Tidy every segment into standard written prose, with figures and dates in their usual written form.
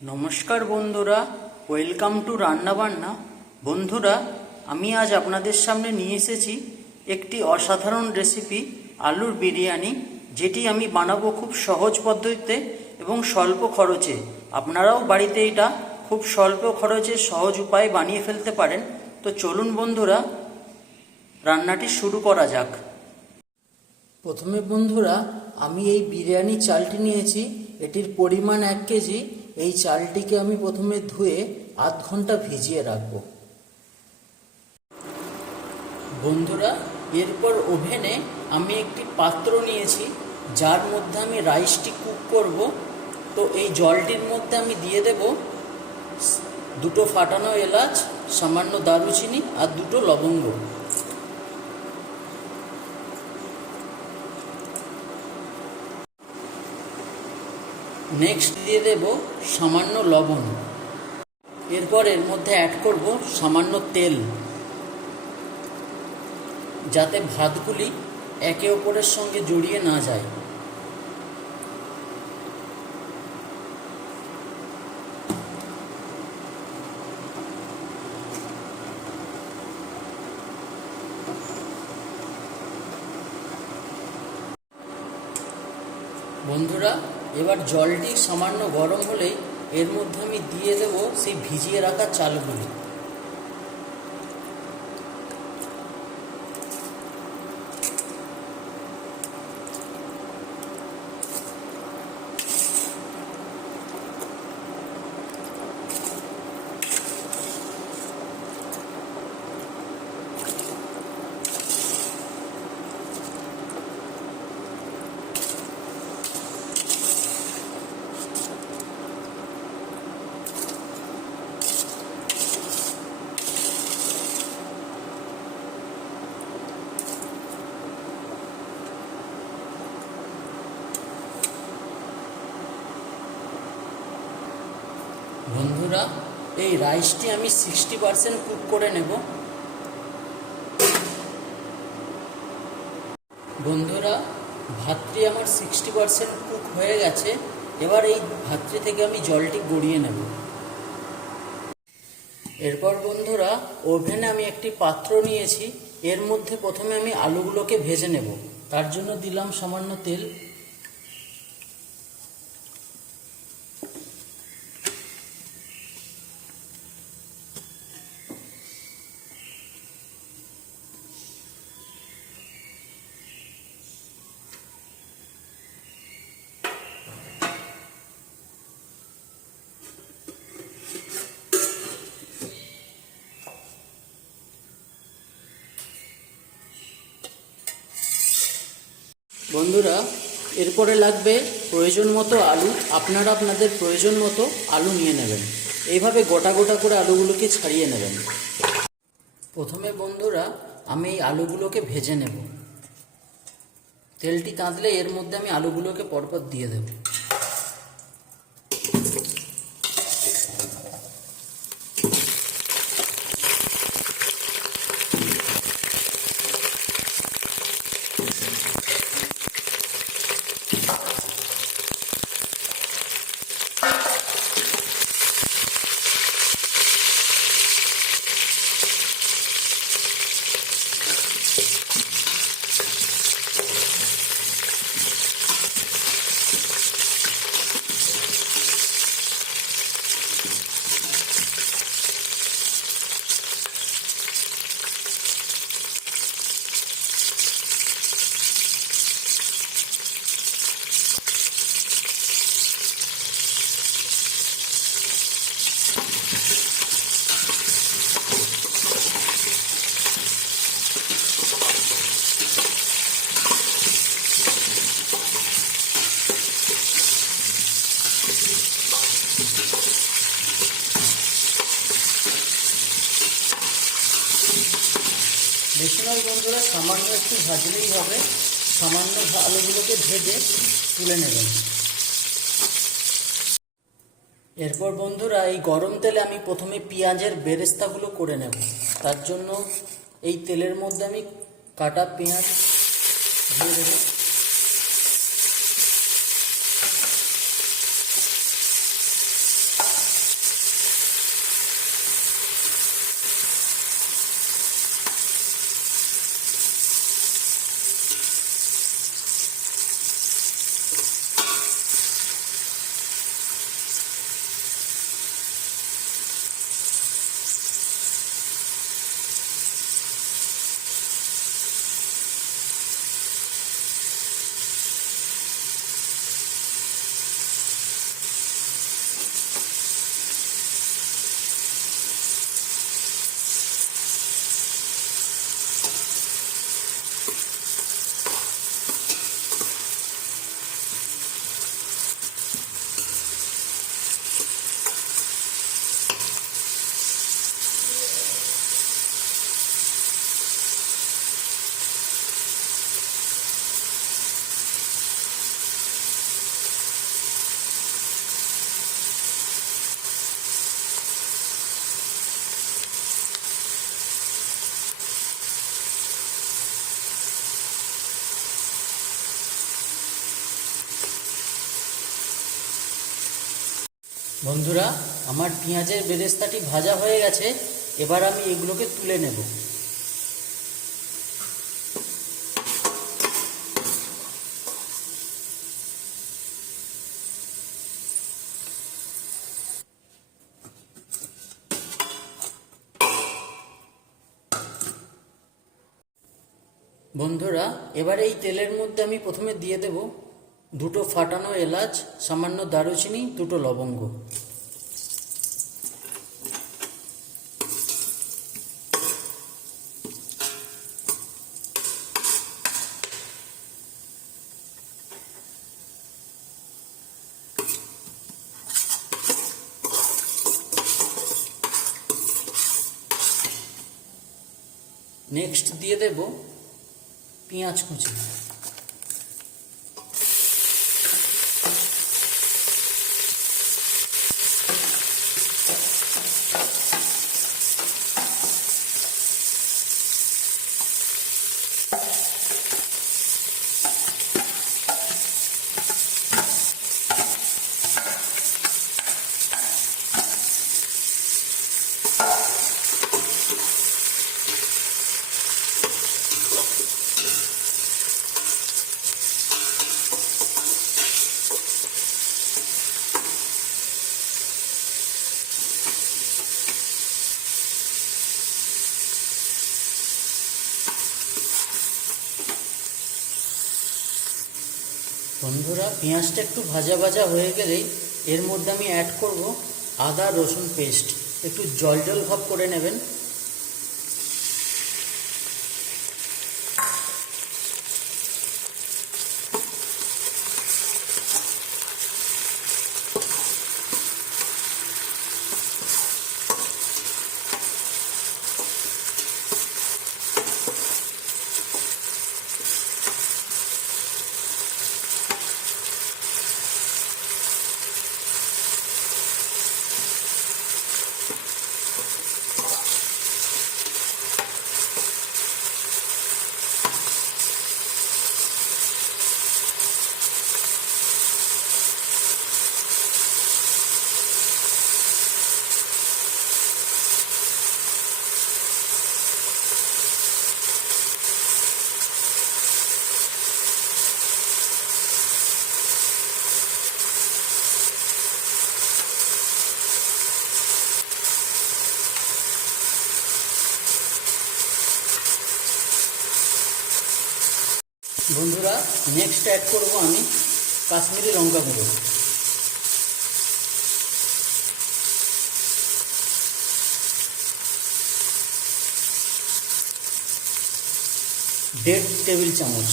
নমস্কার বন্ধুরা, welcome to রান্নাবান্না। বন্ধুরা, আমি আজ আপনাদের সামনে নিয়ে এসেছি একটি অসাধারণ রেসিপি আলুর বিরিয়ানি, যেটি আমি বানাবো খুব সহজ পদ্ধতিতে এবং স্বল্প খরচে। আপনারাও বাড়িতে এটা খুব স্বল্প খরচে সহজ উপায়ে বানিয়ে ফেলতে পারেন। তো চলুন বন্ধুরা, রান্নাটি শুরু করা যাক। প্রথমে বন্ধুরা, আমি এই বিরিয়ানি চালটি নিয়েছি, এটির পরিমাণ 1 কেজি। এই চালটিকে আমি প্রথমে ধুয়ে আধ ঘন্টা ভিজিয়ে রাখবো। বন্ধুরা, এরপর ওভেনে আমি একটি পাত্র নিয়েছি, যার মধ্যে আমি রাইসটি কুক করব। তো এই জলটির মধ্যে আমি দিয়ে দেব 2টো ফাটানো এলাচ, সামান্য দারুচিনি আর 2টো লবঙ্গ। নেক্সট দিয়ে দেব সামান্য লবণ। এরপর এর মধ্যে অ্যাড করব সামান্য তেল, যাতে ভাতগুলি একে অপরের সঙ্গে জড়িয়ে না যায়। বন্ধুরা, এবার জলটি সামান্য গরম হলেই এর মধ্যে আমি দিয়ে দেব সেই ভিজিয়ে রাখা চালগুলি। বন্ধুরা, এই রাইসটি আমি 60% কুক করে নেব। বন্ধুরা, ভাতটি আমার 60% কুক হয়ে গেছে। এবার এই ভাতটি থেকে আমি জলটি গড়িয়ে নেব। এরপর বন্ধুরা, ওভেনে আমি একটি পাত্র নিয়েছি, এর মধ্যে প্রথমে আমি আলুগুলোকে ভেজে নেব। তার জন্য দিলাম সামান্য তেল। বন্ধুরা, এরপরে লাগবে প্রয়োজন মতো আলু। আপনারা আপনাদের প্রয়োজন মতো আলু নিয়ে নেবেন। এইভাবে গোটা গোটা করে আলুগুলোকে ছাড়িয়ে নেবেন। প্রথমে বন্ধুরা, আমি এই আলুগুলোকে ভেজে নেব। তেলটি তাঁতলে এর মধ্যে আমি আলুগুলোকে পরপর দিয়ে দেব। বেশি নয় বন্ধুরা, সামান্য একটু ভাজলেই হবে। সামান্য আলুগুলোকে ভেজে তুলে নেবেন। এরপর বন্ধুরা, এই গরম তেলে আমি প্রথমে পেঁয়াজের বেরেস্তাগুলো করে নেব। তার জন্য এই তেলের মধ্যে আমি কাটা পেঁয়াজ দিয়ে দেব। বন্ধুরা, আমার পেঁয়াজের বেরেস্তাটি ভাজা হয়ে গেছে। এবার আমি এগুলোকে তুলে নেব। বন্ধুরা, এবার এই তেলের মধ্যে আমি প্রথমে দিয়ে দেব দুটো ফাটানো এলাচ, সামান্য দারুচিনি, দুটো লবঙ্গ। নেক্সট দিয়ে দেব পেঁয়াজ কুচি। বন্ধুরা, পেঁয়াজটা একটু ভাজা ভাজা হয়ে গেলেই এর মধ্যে আমি অ্যাড করব আদা রসুন পেস্ট। একটু জল জল ভাব করে নেবেন। বন্ধুরা, নেক্সট অ্যাড করব আমি কাশ্মীরি লঙ্কা গুঁড়ো। দেড় টেবিল চামচ।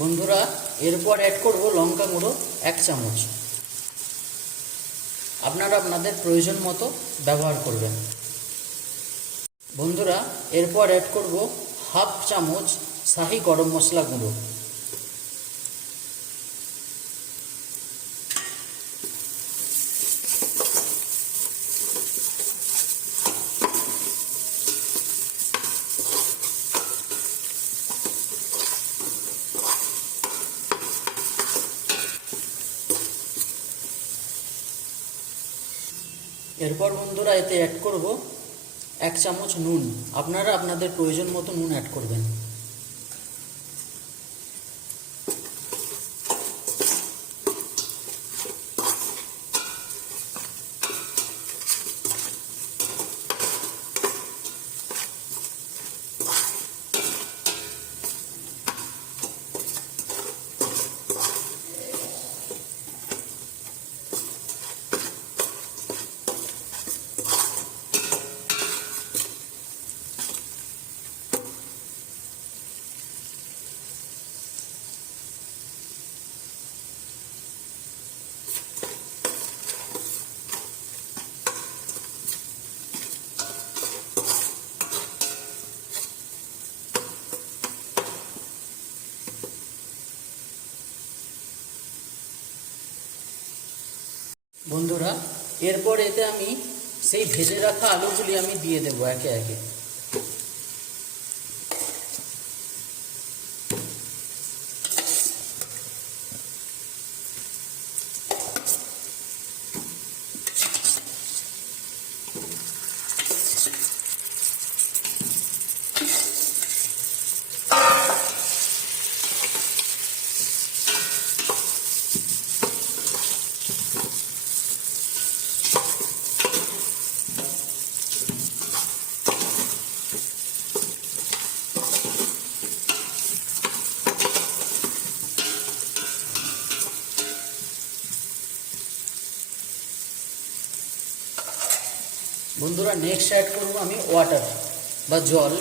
বন্ধুরা, এরপর অ্যাড করব লঙ্কা গুঁড়ো 1 চামচ। আপনারা আপনাদের প্রয়োজন মতো ব্যবহার করবেন। বন্ধুরা, এরপর অ্যাড করব হাফ চামচ শাহি গরম মশলা গুঁড়ো। এরপর বন্ধুরা, এতে অ্যাড করব 1 চামচ নুন। আপনারা আপনাদের প্রয়োজন মতো নুন অ্যাড করবেন। বন্ধুরা, এরপর এতে আমি সেই ভেজে রাখা আলুগুলি আমি দিয়ে দেবো একে একে। বন্ধুরা, নেক্সট অ্যাড করবো আমি ওয়াটার বা জল।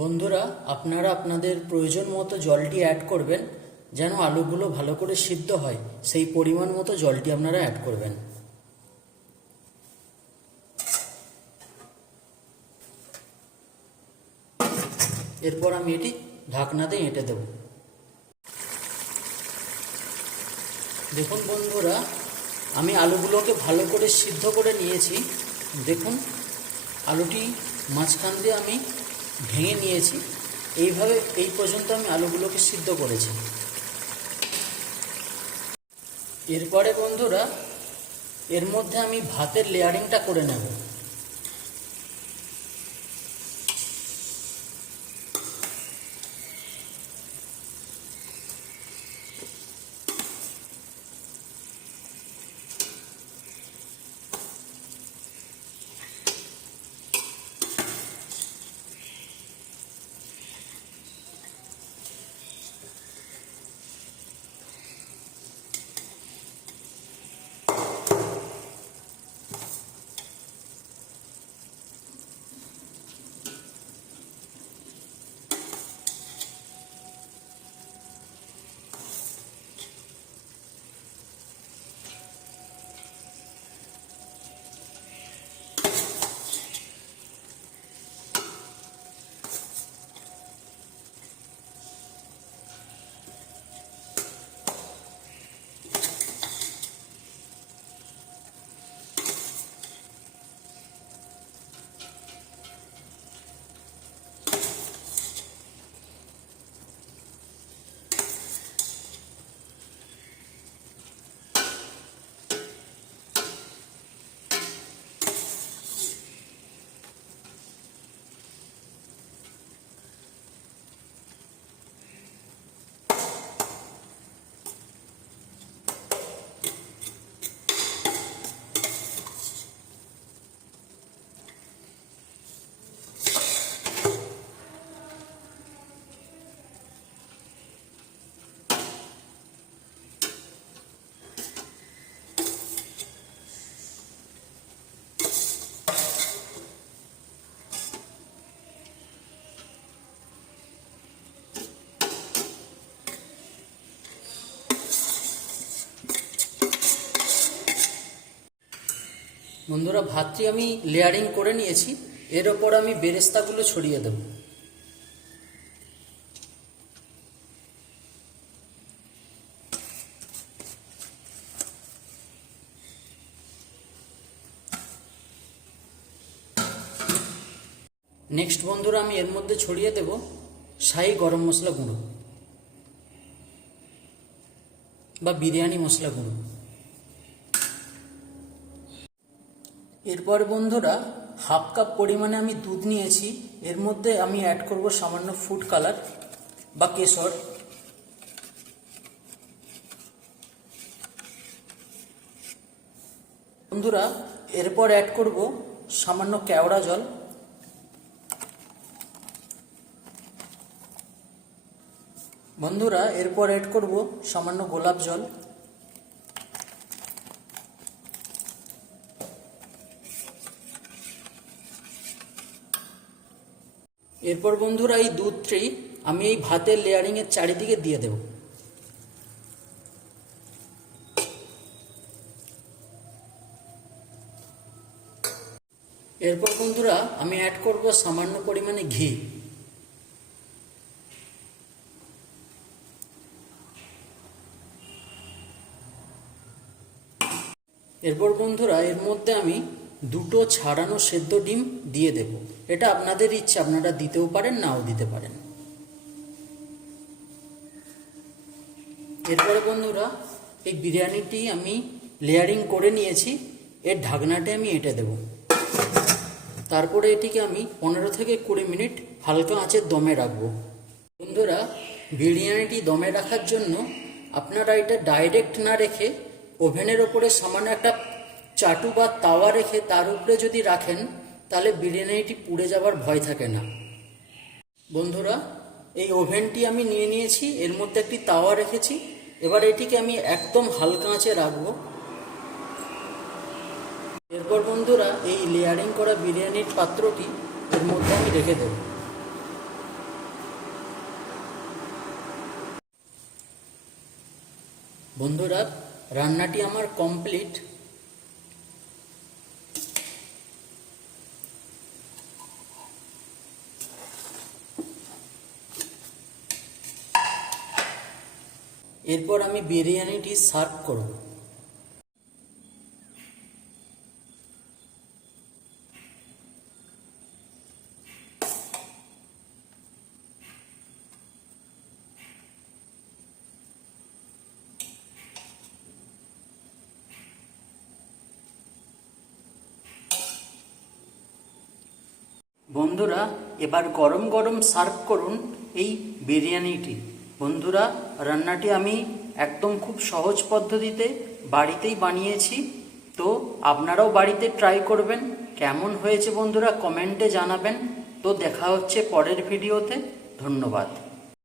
বন্ধুরা, আপনারা আপনাদের প্রয়োজন মতো জলটি অ্যাড করবেন, যেন আলুগুলো ভালো করে সিদ্ধ হয় সেই পরিমাণ মতো জলটি আপনারা অ্যাড করবেন। এরপর আমি এটি ঢাকনা দিয়ে এঁটে দেব। দেখুন বন্ধুরা, আমি আলুগুলোকে ভালো করে সিদ্ধ করে নিয়েছি। দেখুন, আলুটি মাঝখান দিয়ে আমি ভেঙে নিয়েছি। এইভাবে এই পর্যন্ত আমি আলুগুলোকে সিদ্ধ করেছি। এরপরে বন্ধুরা, এর মধ্যে আমি ভাতের লেয়ারিংটা করে নেব। বন্ধুরা, ভাতটি আমি লেয়ারিং করে নিয়েছি। এর ওপর আমি বেরেস্তাগুলো ছড়িয়ে দেব। নেক্সট বন্ধুরা, আমি এর মধ্যে ছড়িয়ে দেব শাহি গরম মশলা গুঁড়ো বা বিরিয়ানি মশলা গুঁড়ো। এরপর বন্ধুরা, হাফ কাপ পরিমাণে আমি দুধ নিয়েছি। এর মধ্যে আমি অ্যাড করব সামান্য ফুড কালার বা কেশর। বন্ধুরা, এরপর অ্যাড করব সামান্য কেওড়া জল। বন্ধুরা, এরপর অ্যাড করব সামান্য গোলাপ জল। এরপর বন্ধুরা, এই দুধটি আমি এই ভাতের লেয়ারিংয়ের চারিদিকে দিয়ে দেব। এরপর বন্ধুরা আমি অ্যাড করব সামান্য পরিমাণে ঘি। এরপর বন্ধুরা এর মধ্যে আমি দুটো ছাড়ানো সেদ্ধ ডিম দিয়ে দেব। এটা আপনাদের ইচ্ছে, আপনারা দিতেও পারেন নাও দিতে পারেন। এরপরে বন্ধুরা এই বিরিয়ানিটি আমি লেয়ারিং করে নিয়েছি, এর ঢাকনাটা আমি এঁটে দেব। তারপরে এটিকে আমি 15 থেকে 20 মিনিট হালকা আঁচের দমে রাখবো। বন্ধুরা বিরিয়ানিটি দমে রাখার জন্য আপনারা এটা ডাইরেক্ট না রেখে ওভেনের ওপরে সামান্য একটা চাটু বা তাওয়া রেখে তার উপরে যদি রাখেন তাহলে বিরিয়ানিটি পুড়ে যাওয়ার ভয় থাকে না। বন্ধুরা এই ওভেনটি আমি নিয়ে নিয়েছি, এর মধ্যে একটি তাওয়া রেখেছি। এবার এটিকে আমি একদম হালকা আঁচে রাখবো। এরপর বন্ধুরা এই লেয়ারিং করা বিরিয়ানির পাত্রটি এর মধ্যে আমি রেখে দেব। বন্ধুরা রান্নাটি আমার কমপ্লিট। এরপর আমি বিরিয়ানিটি সার্ভ করব। বন্ধুরা এবার গরম গরম সার্ভ করুন এই বিরিয়ানিটি। বন্ধুরা রান্নাটি আমি একদম খুব সহজ পদ্ধতিতে বাড়িতেই বানিয়েছি, তো আপনারাও বাড়িতে ট্রাই করবেন। কেমন হয়েছে বন্ধুরা কমেন্টে জানাবেন। তো দেখা হচ্ছে পরের ভিডিওতে। ধন্যবাদ।